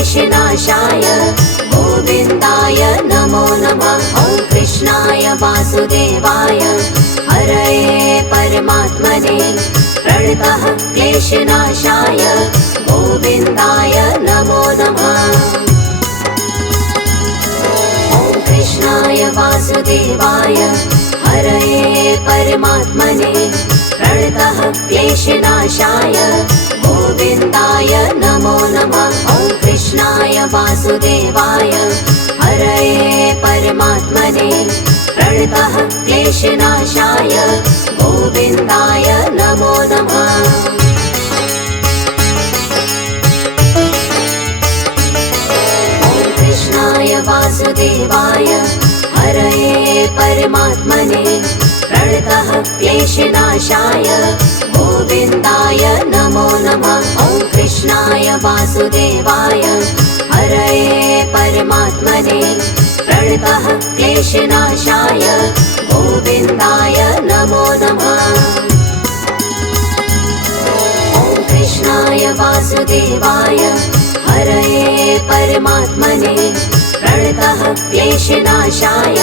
क्लेशनाशाय गोविन्दाय नमो नमः। ॐ कृष्णाय वासुदेवाय हरये परमात्मने प्रणतः क्लेशनाशाय गोविन्दाय नमो नमः। ॐ कृष्णाय वासुदेवाय हरये परमात्मने प्रणतः क्लेशनाशाय गोविन्दाय नमो नमः। ॐ कृष्णाय वासुदेवाय हरये परमात्मने प्रणतः क्लेशनाशाय गोविन्दाय नमो नमः। ॐ कृष्णाय वासुदेवाय हरये परमात्मने प्रणतः क्लेशनाशाय गोविन्दाय नमो नमः। ॐ कृष्णाय वासुदेवाय हरये परमात्मने प्रणतः क्लेशनाशाय गोविन्दाय नमो नमः। ॐ कृष्णाय वासुदेवाय हरये परमात्मने प्रणतः क्लेशनाशाय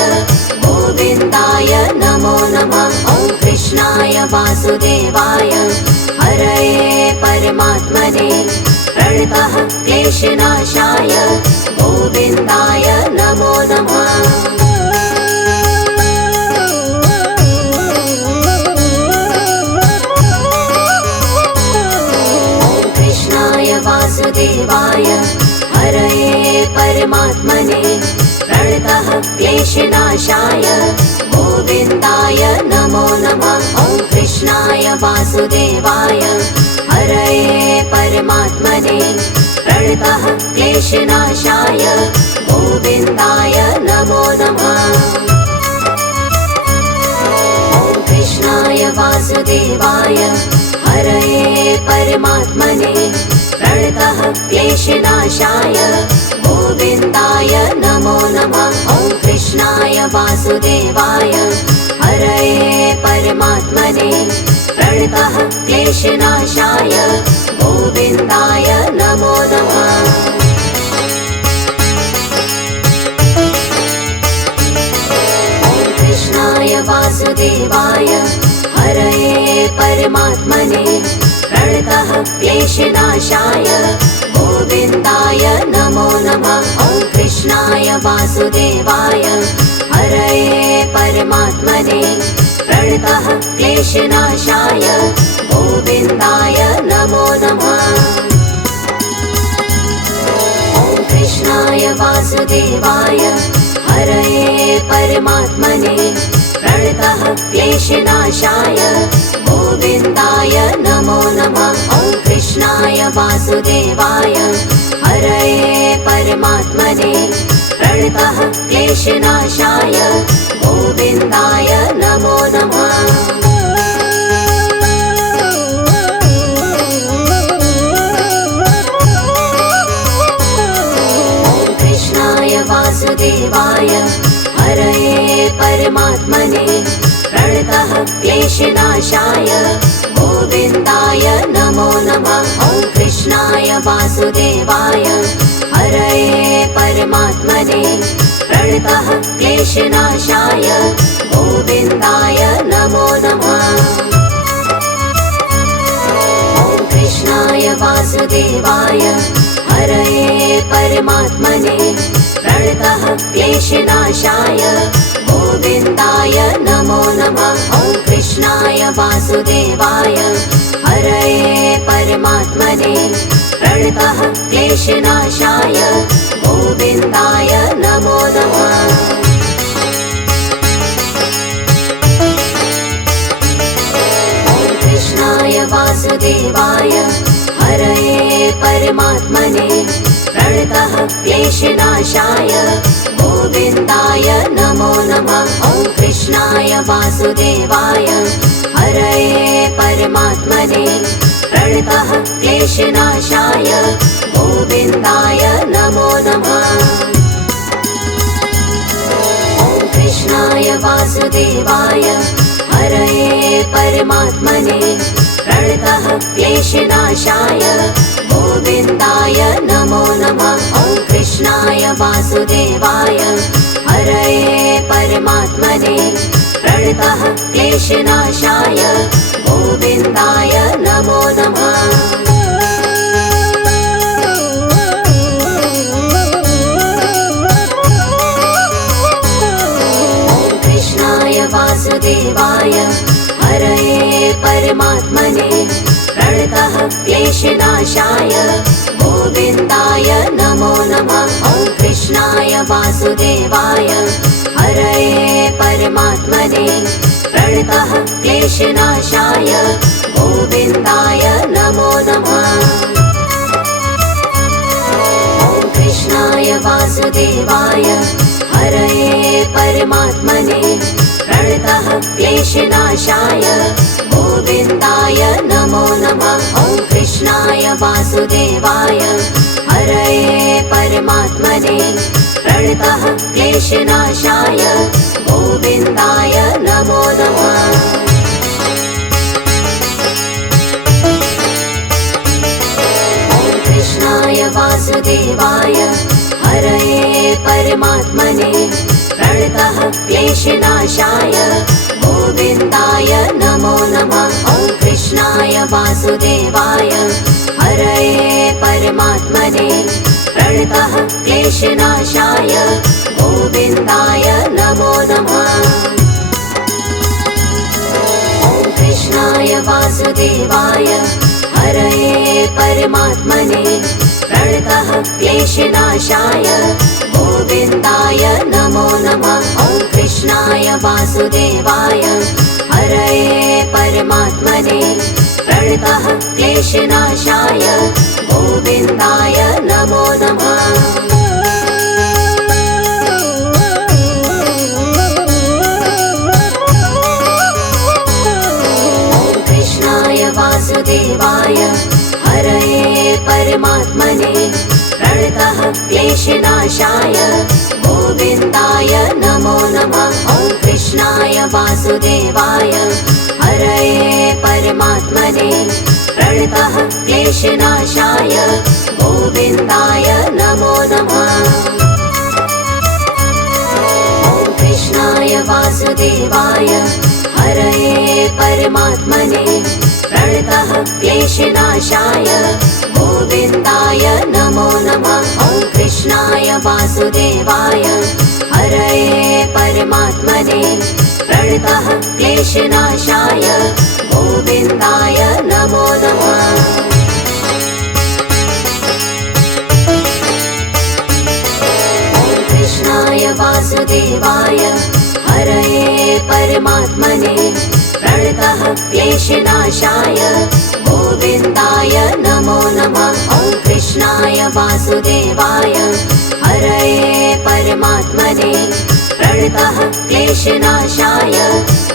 गोविन्दाय नमो नमः। ॐ कृष्णाय वासुदेवाय हरये परमात्मने प्रणतः क्लेशनाशाय गोविन्दाय नमो नमः। ॐ कृष्णाय वासुदेवाय हरये परमात्मने प्रणतः क्लेशनाशाय गोविन्दाय नमो नमः। ॐ कृष्णाय वासुदेवाय हरये परमात्मने प्रणतः क्लेशनाशाय गोविन्दाय नमो नमः। ॐ कृष्णाय वासुदेवाय हरये परमात्मने प्रणतः क्लेशनाशाय गोविन्दाय नमो नमः। ॐ कृष्णाय वासुदेवाय हरये परमात्मने प्रणतः क्लेशनाशाय गोविन्दाय नमो नमः। ॐ कृष्णाय वासुदेवाय हरये परमात्मने प्रणतः क्लेशनाशाय गोविन्दाय नमो नमः। ॐ कृष्णाय वासुदेवाय हरये परमात्मने प्रणतः क्लेशनाशाय गोविन्दाय नमो नमः। ॐ कृष्णाय वासुदेवाय हरये परमात्मने प्रणतः क्लेशनाशाय गोविन्दाय नमो नमः। ॐ कृष्णाय वासुदेवाय हरये परमात्मने प्रणतः क्लेशनाशाय गोविन्दाय नमो नमः। ॐ कृष्णाय वासुदेवाय हरये परमात्मने प्रणतः क्लेशनाशाय गोविन्दाय नमो नमः। ॐ कृष्णाय वासुदेवाय हरये परमात्मने प्रणतः क्लेशनाशाय गोविन्दाय नमो नमः। ॐ कृष्णाय वासुदेवाय हरये परमात्मने प्रणतः क्लेशनाशाय गोविन्दाय नमो नमः। ॐ कृष्णाय वासुदेवाय हरये परमात्मने प्रणतः क्लेशनाशाय गोविन्दाय नमो नमः। ॐ कृष्णाय वासुदेवाय हरये परमात्मने प्रणतः क्लेशनाशाय गोविन्दाय नमो नमः। ॐ कृष्णाय वासुदेवाय हरये परमात्मने प्रणतः क्लेशनाशाय गोविन्दाय नमो नमः। ॐ कृष्णाय वासुदेवाय हरये परमात्मने प्रणतः क्लेशनाशाय गोविन्दाय नमो नमः। वासुदेवाय हरये परमात्मने प्रणतः क्लेशनाशाय गोविन्दाय नमो नमः। वासुदेवाय हरये परमात्मने प्रणतः क्लेशनाशाय गोविन्दाय नमो नमः। ॐ कृष्णाय वासुदेवाय हरये परमात्मने प्रणतः क्लेशनाशाय गोविन्दाय नमो नमः। ॐ कृष्णाय वासुदेवाय हरये परमात्मने प्रणतः क्लेशनाशाय गोविन्दाय नमो नमः। ॐ कृष्णाय वासुदेवाय हरये परमात्मने प्रणतः क्लेशनाशाय गोविन्दाय नमो नमः। ॐ कृष्णाय वासुदेवाय हरये परमात्मने प्रणतः क्लेशनाशाय गोविन्दाय नमो नमः। ॐ कृष्णाय वासुदेवाय हरये परमात्मने प्रणतः क्लेशनाशाय गोविन्दाय नमो नमः। ॐ कृष्णाय वासुदेवाय हरये परमात्मने प्रणतः क्लेशनाशाय गोविन्दाय नमो नमः। ॐ कृष्णाय वासुदेवाय हरये परमात्मने प्रणतः क्लेशनाशाय गोविन्दाय नमो नमः। ॐ कृष्णाय वासुदेवाय हरये परमात्मने प्रणतः क्लेशनाशाय गोविन्दाय नमो नमः। ॐ कृष्णाय वासुदेवाय हरये परमात्मने प्रणतः क्लेशनाशाय गोविन्दाय नमो नमः। ॐ कृष्णाय वासुदेवाय हरये परमात्मने प्रणतः क्लेशनाशाय गोविन्दाय नमो नमः। ॐ कृष्णाय वासुदेवाय हरये परमात्मने प्रणतः क्लेशनाशाय गोविन्दाय नमो नमः। ॐ कृष्णाय वासुदेवाय हरये परमात्मने प्रणतः क्लेशनाशाय गोविन्दाय नमो नमः। ॐ कृष्णाय वासुदेवाय हरये परमात्मने प्रणतः क्लेशनाशाय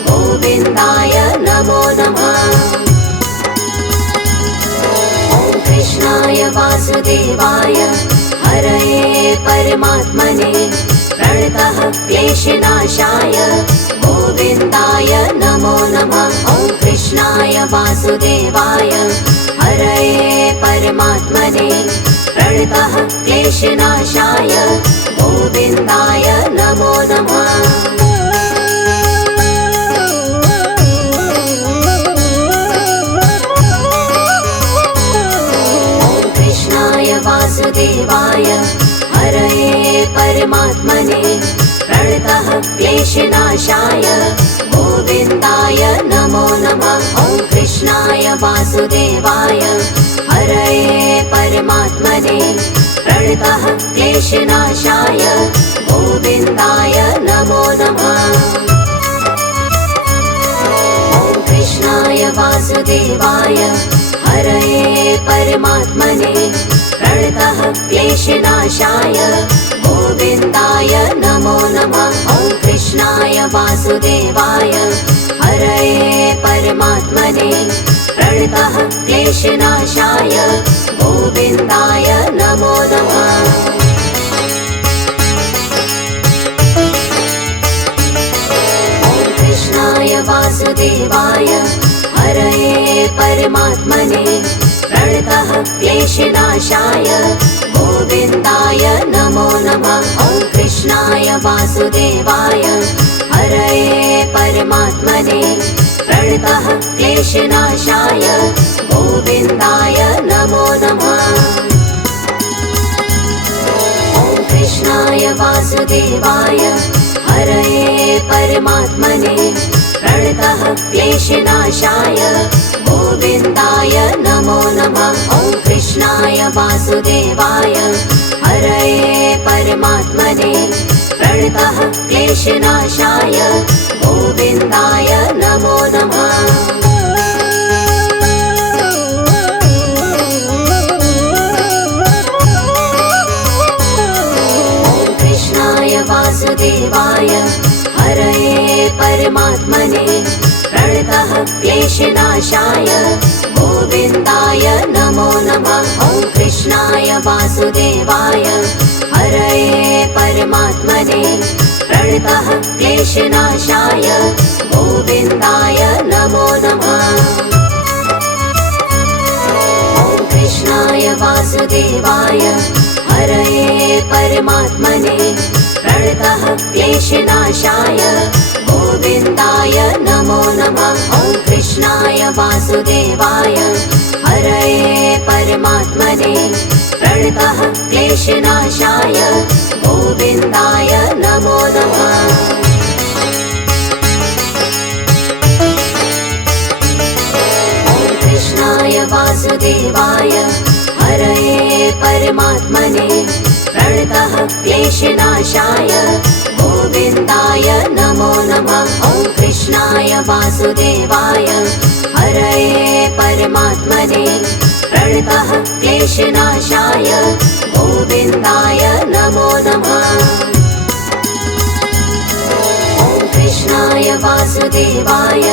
गोविन्दाय नमो नमः। ॐ कृष्णाय वासुदेवाय हरये परमात्मने प्रणतः क्लेशनाशाय गोविन्दाय नमो नमः। ॐ कृष्णाय वासुदेवाय हरये परमात्मने प्रणतः क्लेशनाशाय गोविन्दाय नमो नमः। ॐ कृष्णाय वासुदेवाय हरये परमात्मने प्रणतः क्लेशनाशाय गोविन्दाय नमो नमः। ॐ कृष्णाय वासुदेवाय हरये परमात्मने प्रणतः क्लेशनाशाय गोविन्दाय नमो नमः। ॐ कृष्णाय वासुदेवाय हरये परमात्मने प्रणतः क्लेशनाशाय गोविन्दाय नमो नमः। ॐ कृष्णाय वासुदेवाय हरये परमात्मने प्रणतः क्लेशनाशाय गोविन्दाय नमो नमः। ॐ कृष्णाय वासुदेवाय हरये परमात्मने प्रणतः क्लेशनाशाय गोविन्दाय नमो नमः। वासुदेवाय हरये परमात्मने प्रणतः क्लेशनाशाय गोविन्दाय नमो नमः। ॐ कृष्णाय वासुदेवाय हरये परमात्मने प्रणतः क्लेशनाशाय गोविन्दाय नमो नमः। ॐ कृष्णाय वासुदेवाय हरये परमात्मने प्रणतः क्लेशनाशाय गोविन्दाय नमो नमः। ॐ कृष्णाय वासुदेवाय हरये परमात्मने प्रणतः क्लेशनाशाय गोविन्दाय नमो नमः। ॐ कृष्णाय वासुदेवाय हरये परमात्मने प्रणतः क्लेशनाशाय गोविन्दाय नमो नमः। ॐ कृष्णाय वासुदेवाय हरये परमात्मने प्रणतः क्लेशनाशाय गोविन्दाय नमो नमः। ॐ कृष्णाय वासुदेवाय हरये परमात्मने प्रणतः क्लेशनाशाय गोविन्दाय नमो नमः। ॐ कृष्णाय वासुदेवाय हरये परमात्मने प्रणतः क्लेशनाशाय गोविन्दाय नमो नमः। ॐ कृष्णाय वासुदेवाय हरये परमात्मने प्रणतः क्लेशनाशाय गोविन्दाय नमो नमः। ॐ कृष्णाय वासुदेवाय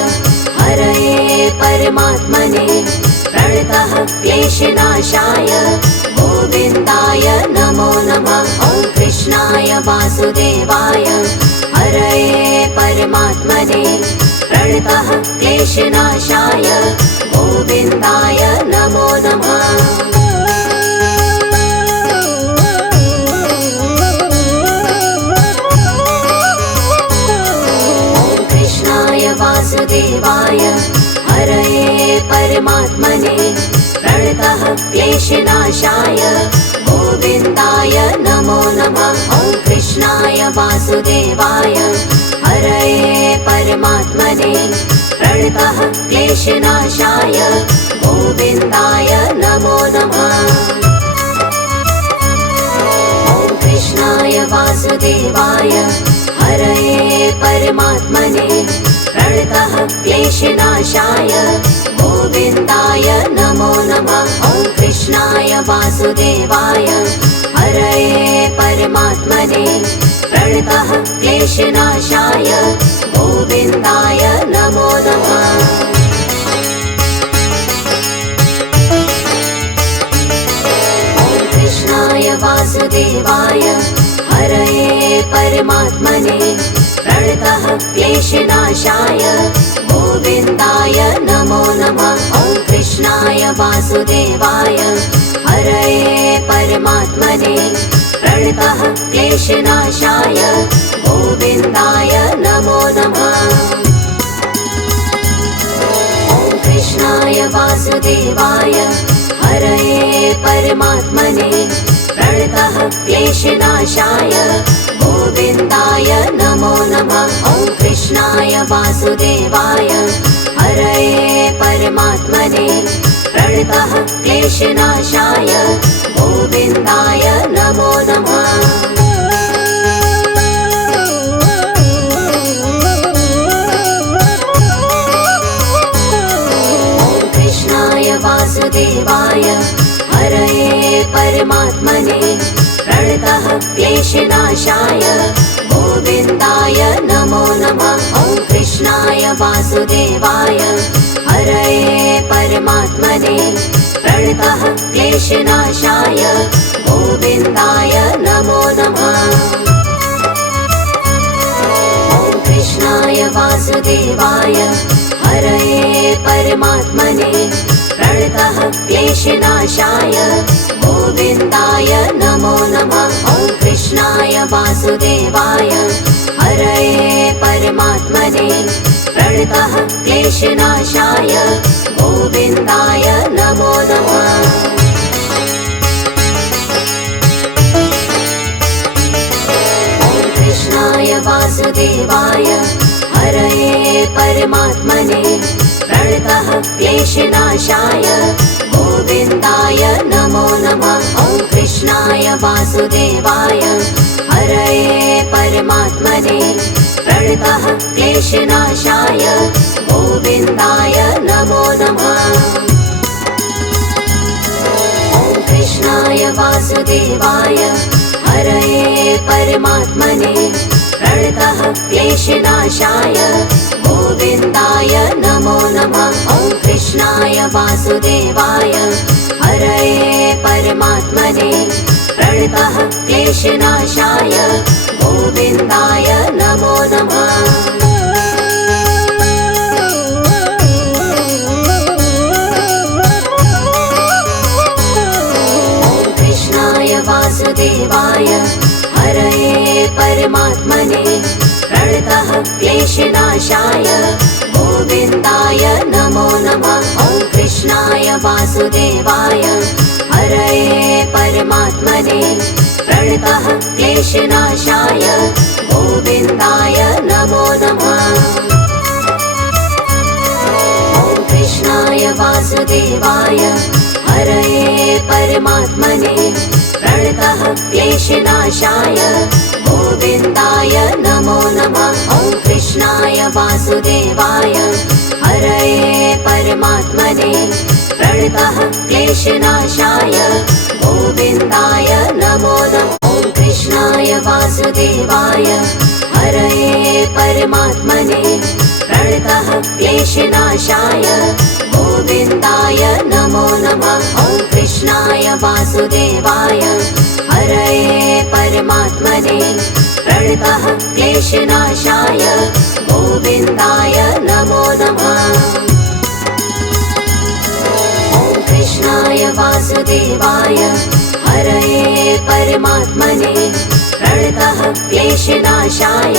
हरये परमात्मने प्रणतः क्लेशनाशाय गोविन्दाय नमो नमः। ॐ कृष्णाय वासुदेवाय हरये परमात्मने प्रणतः क्लेशनाशाय गोविन्दाय नमो नमः। ॐ कृष्णाय वासुदेवाय हरये परमात्मने प्रणतः क्लेशनाशाय गोविन्दाय नमो नमः। ॐ कृष्णाय वासुदेवाय हरये परमात्मने प्रणतः क्लेशनाशाय गोविन्दाय नमो नमः। ॐ कृष्णाय वासुदेवाय हरये परमात्मने प्रणतः क्लेशनाशाय गोविन्दाय नमो नमः। ॐ कृष्णाय वासुदेवाय हरये परमात्मने प्रणतः क्लेशनाशाय गोविन्दाय नमो नमः। ॐ कृष्णाय वासुदेवाय हरये परमात्मने प्रणतः क्लेशनाशाय गोविन्दाय नमो नमः। ॐ कृष्णाय वासुदेवाय हरये परमात्मने प्रणतः क्लेशनाशाय गोविन्दाय नमो नमः। ॐ कृष्णाय वासुदेवाय हरये परमात्मने प्रणतः क्लेशनाशाय गोविन्दाय नमो नमः। ॐ कृष्णाय वासुदेवाय हरये परमात्मने प्रणतः क्लेशनाशाय गोविन्दाय नमो नमः। ॐ कृष्णाय वासुदेवाय हरये परमात्मने प्रणतः क्लेशनाशाय गोविन्दाय नमो नमः। ॐ कृष्णाय वासुदेवाय हरये परमात्मने प्रणतः क्लेशनाशाय गोविन्दाय नमो नमः। ॐ कृष्णाय वासुदेवाय हरये परमात्मने प्रणतः क्लेशनाशाय गोविन्दाय नमो नमः। ॐ कृष्णाय वासुदेवाय क्लेशनाशाय गोविन्दाय नमो नमः। कृष्णाय वासुदेवाय हरये परमात्मने प्रणतः क्लेशनाशाय गोविन्दाय नमो नमः। ॐ कृष्णाय वासुदेवाय हरये परमात्मने प्रणतः क्लेशनाशाय गोविन्दाय नमो नमः। ॐ कृष्णाय वासुदेवाय हरये परमात्मने प्रणतः क्लेशनाशाय गोविन्दाय नमो नमः। ॐ कृष्णाय वासुदेवाय हरये परमात्मने प्रणतः क्लेशनाशाय गोविन्दाय नमो नमः। वासुदेवाय हरये परमात्मने प्रणतः क्लेशनाशाय गोविन्दाय नमो नमः। ॐ कृष्णाय वासुदेवाय हरये परमात्मने प्रणतः क्लेशनाशाय गोविन्दाय नमो नमः। ॐ कृष्णाय वासुदेवाय हरये परमात्मने प्रणतः क्लेशनाशाय गोविन्दाय नमो नमः। ॐ कृष्णाय वासुदेवाय हरये परमात्मने प्रणतः क्लेशनाशाय गोविन्दाय नमो नमः। ॐ कृष्णाय वासुदेवाय हरये परमात्मने प्रणतः क्लेशनाशाय गोविन्दाय नमो नमः। ॐ कृष्णाय वासुदेवाय हरये परमात्मने प्रणतः क्लेशनाशाय गोविन्दाय नमो नमः। ॐ कृष्णाय वासुदेवाय हरये परमात्मने प्रणतः क्लेशनाशाय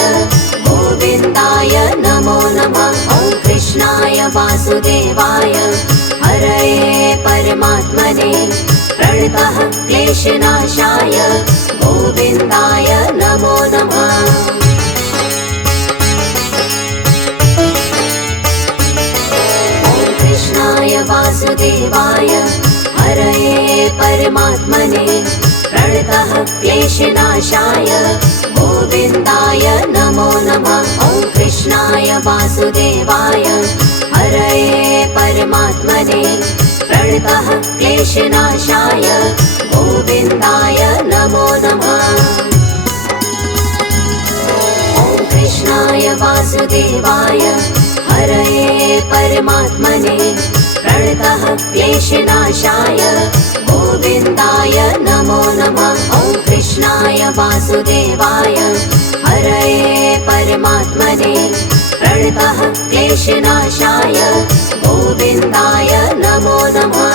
गोविन्दाय नमो नमः। ॐ कृष्णाय वासुदेवाय हरये परमात्मने प्रणतः क्लेशनाशाय गोविन्दाय नमो नमः। ॐ कृष्णाय वासुदेवाय हरये परमात्मने प्रणतः क्लेशनाशाय गोविन्दाय नमो नमः। ॐ कृष्णाय वासुदेवाय हरये परमात्मने प्रणतः क्लेशनाशाय गोविन्दाय नमो नमः। ॐ कृष्णाय वासुदेवाय हरये परमात्मने प्रणतः क्लेशनाशाय गोविन्दाय नमो नमः। ॐ कृष्णाय वासुदेवाय हरये परमात्मने प्रणतः क्लेशनाशाय गोविन्दाय नमो नमः।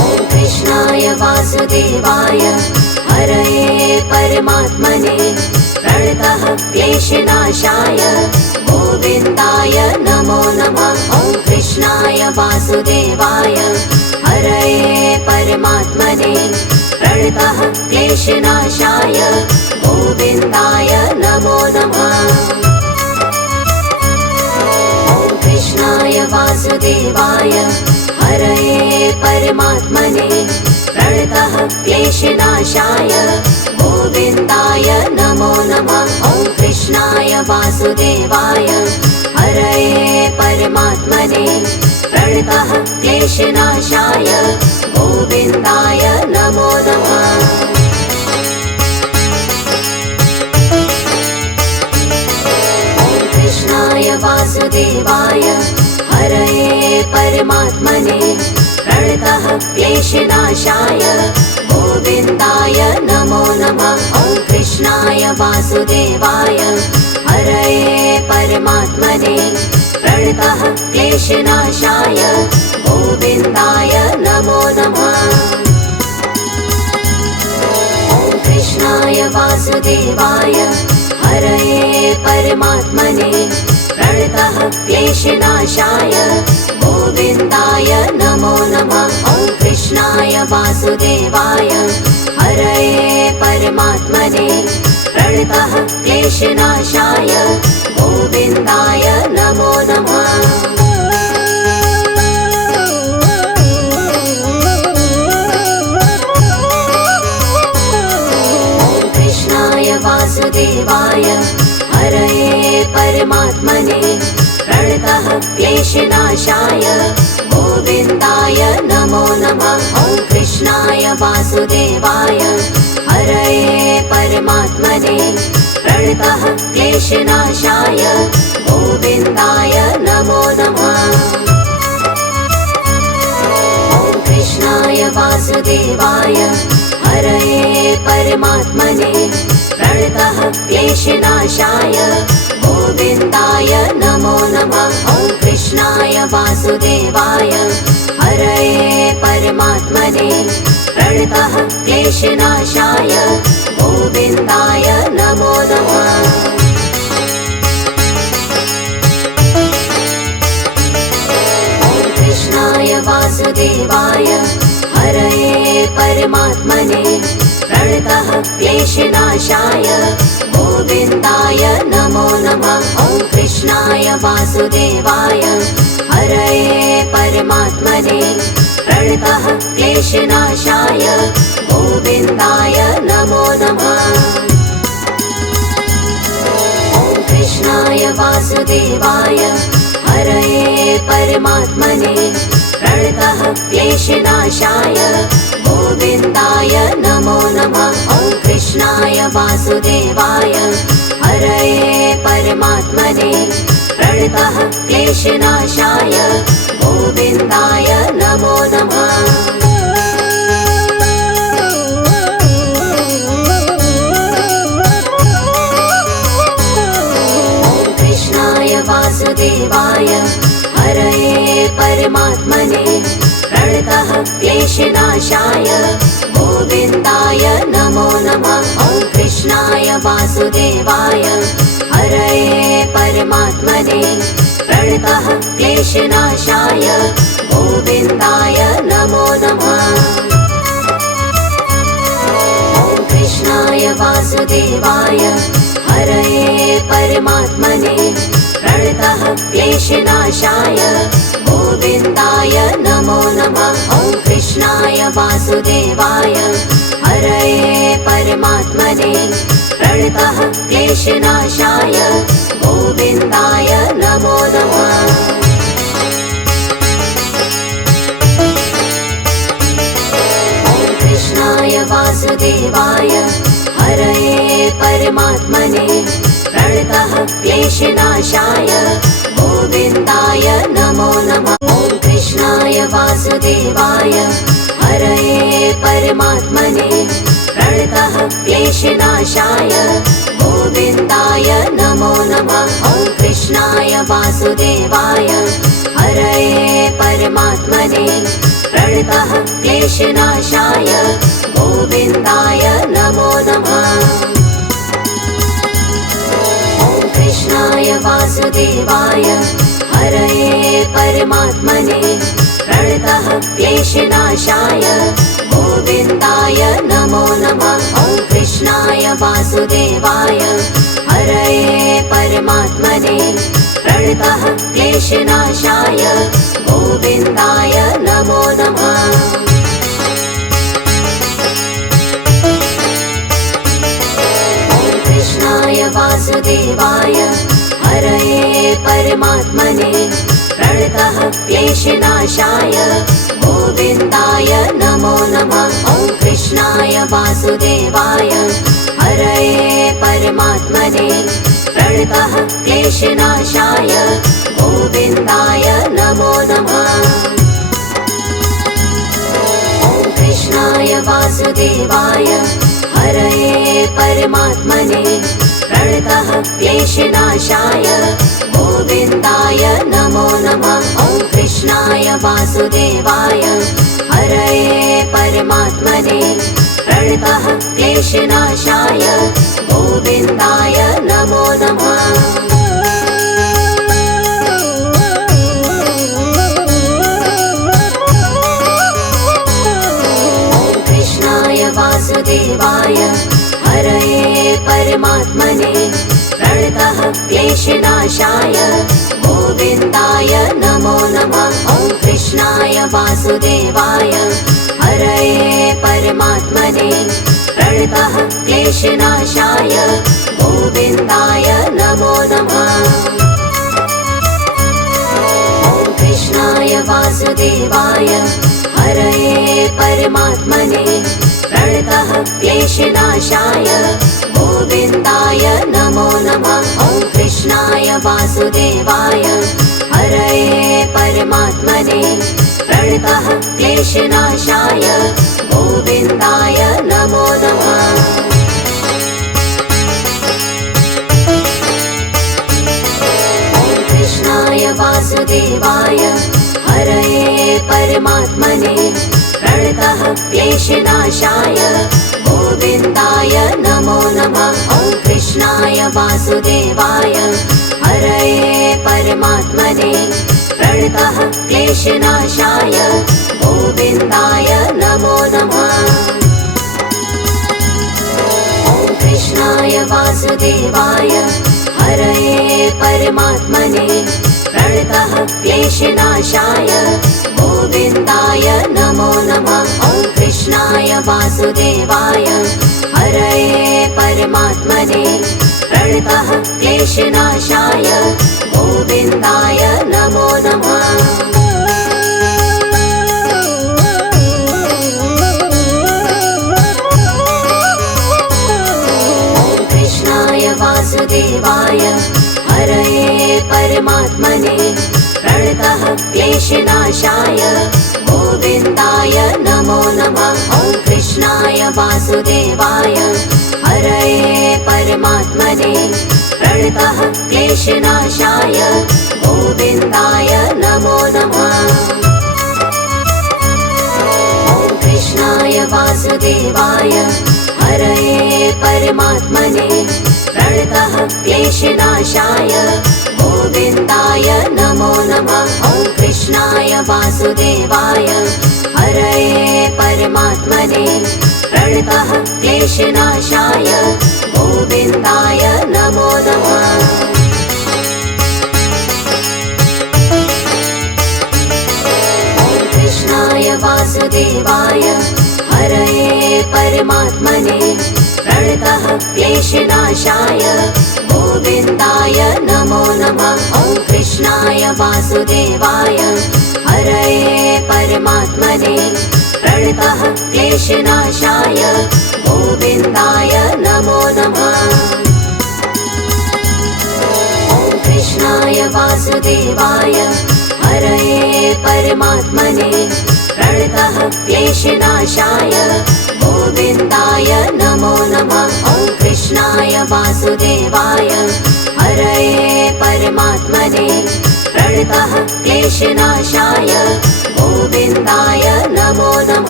ॐ कृष्णाय वासुदेवाय हरये परमात्मने प्रणतः क्लेशनाशाय गोविन्दाय नमो नमः। ॐ कृष्णाय वासुदेवाय हरये परमात्मने प्रणतः क्लेशनाशाय गोविन्दाय नमो नमः। ॐ कृष्णाय वासुदेवाय हरये परमात्मने प्रणतः क्लेशनाशाय गोविन्दाय नमो नमः। ॐ कृष्णाय वासुदेवाय हरये परमात्मने प्रणतः क्लेशनाशाय गोविन्दाय नमो नमः। ॐ कृष्णाय वासुदेवाय हरये परमात्मने प्रणतः क्लेशनाशाय गोविन्दाय नमो नमः। ॐ कृष्णाय वासुदेवाय हरये परमात्मने प्रणतः क्लेशनाशाय गोविन्दाय नमो नमः। ॐ कृष्णाय वासुदेवाय हरये परमात्मने प्रणतः क्लेशनाशाय गोविन्दाय नमो नमः। ॐ कृष्णाय वासुदेवाय हरये परमात्मने प्रणतः क्लेशनाशाय गोविन्दाय नमो नमः। वासुदेवाय हरये परमात्मने प्रणतः क्लेशनाशाय गोविन्दाय नमो नमः। ॐ कृष्णाय वासुदेवाय हरये परमात्मने प्रणतः क्लेशनाशाय गोविन्दाय नमो नमः। ॐ कृष्णाय वासुदेवाय हरये परमात्मने प्रणतः क्लेशनाशाय गोविन्दाय नमो नमः। ॐ कृष्णाय वासुदेवाय हरये परमात्मने प्रणतः क्लेशनाशाय गोविन्दाय नमो नमः। ॐ कृष्णाय वासुदेवाय हरये परमात्मने प्रणतः क्लेशनाशाय गोविन्दाय नमो नमः। ॐ कृष्णाय वासुदेवाय हरये परमात्मने प्रणतः क्लेशनाशाय गोविन्दाय नमो नमः। ॐ कृष्णाय वासुदेवाय हरये परमात्मने प्रणतः क्लेशनाशाय गोविन्दाय नमो नमः। ॐ कृष्णाय वासुदेवाय हरये परमात्मने प्रणतः क्लेशनाशाय गोविन्दाय नमो नमः। ॐ कृष्णाय वासुदेवाय हरये परमात्मने प्रणतः क्लेशनाशाय गोविन्दाय नमो नमः। ॐ कृष्णाय वासुदेवाय हरये परमात्मने प्रणतः क्लेशनाशाय गोविन्दाय नमो नमः। ॐ कृष्णाय वासुदेवाय हरये परमात्मने प्रणतः क्लेशनाशाय गोविन्दाय नमो नमः। ॐ कृष्णाय वासुदेवाय हरये परमात्मने प्रणतः क्लेशनाशाय गोविन्दाय नमो नमः। ॐ कृष्णाय वासुदेवाय हरये परमात्मने प्रणतः क्लेशनाशाय गोविन्दाय नमो नमः। ॐ कृष्णाय वासुदेवाय हरये परमात्मने प्रणतः क्लेशनाशाय गोविन्दाय नमो नमः। ॐ कृष्णाय वासुदेवाय हरये परमात्मने प्रणतः क्लेशनाशाय गोविन्दाय नमो नमः। ॐ कृष्णाय वासुदेवाय हरये परमात्मने प्रणतः क्लेशनाशाय गोविन्दाय नमो नमः। ॐ कृष्णाय वासुदेवाय हरये परमात्मने प्रणतः क्लेशनाशाय गोविन्दाय नमो नमः। ॐ कृष्णाय वासुदेवाय हरये परमात्मने प्रणतः क्लेशनाशाय गोविन्दाय नमो नमः। ॐ कृष्णाय वासुदेवाय हरये परमात्मने प्रणतः क्लेशनाशाय गोविन्दाय नमो नमः। ॐ कृष्णाय वासुदेवाय हरये परमात्मने प्रणतः क्लेशनाशाय गोविन्दाय नमो नमः। ॐ कृष्णाय वासुदेवाय हरये परमात्मने प्रणतः क्लेशनाशाय गोविन्दाय नमो नमः। वासुदेवाय हरये परमात्मने प्रणतः क्लेशनाशाय गोविन्दाय नमो नमः। ॐ कृष्णाय वासुदेवाय हरये परमात्मने प्रणतः क्लेशनाशाय गोविन्दाय नमो नमः। ॐ कृष्णाय वासुदेवाय हरये परमात्मने प्रणतः क्लेशनाशाय गोविन्दाय नमो नमः। ॐ कृष्णाय वासुदेवाय हरये परमात्मने प्रणतः क्लेशनाशाय गोविन्दाय नमो नमः। ॐ कृष्णाय वासुदेवाय हरये परमात्मने प्रणतः क्लेशनाशाय गोविन्दाय नमो नमः। ॐ कृष्णाय वासुदेवाय हरये परमात्मने प्रणतः क्लेशनाशाय गोविन्दाय नमो नमः। ॐ कृष्णाय वासुदेवाय हरये परमात्मने प्रणतः क्लेशनाशाय गोविन्दाय नमो नमः। ॐ कृष्णाय वासुदेवाय हरये परमात्मने प्रणतः क्लेशनाशाय गोविन्दाय नमो नमः। ॐ कृष्णाय वासुदेवाय हरये परमात्मने प्रणतः क्लेशनाशाय गोविन्दाय नमो नमः। ॐ कृष्णाय वासुदेवाय हरये परमात्मने प्रणतः क्लेशनाशाय गोविन्दाय नमो नमः। ॐ कृष्णाय वासुदेवाय हरये परमात्मने प्रणतः क्लेशनाशाय गोविन्दाय नमो नमः। ॐ कृष्णाय वासुदेवाय हरये परमात्मने प्रणतः क्लेशनाशाय गोविन्दाय नमो नमः। ॐ कृष्णाय वासुदेवाय हरये परमात्मने प्रणतः क्लेशनाशाय गोविन्दाय नमो नमः। ॐ कृष्णाय वासुदेवाय हरये परमात्मने प्रणतः क्लेशनाशाय गोविन्दाय नमो नमः। ॐ कृष्णाय वासुदेवाय हरये परमात्मने प्रणतः क्लेशनाशाय गोविन्दाय नमो नमः। ॐ कृष्णाय वासुदेवाय हरये परमात्मने प्रणतः क्लेशनाशाय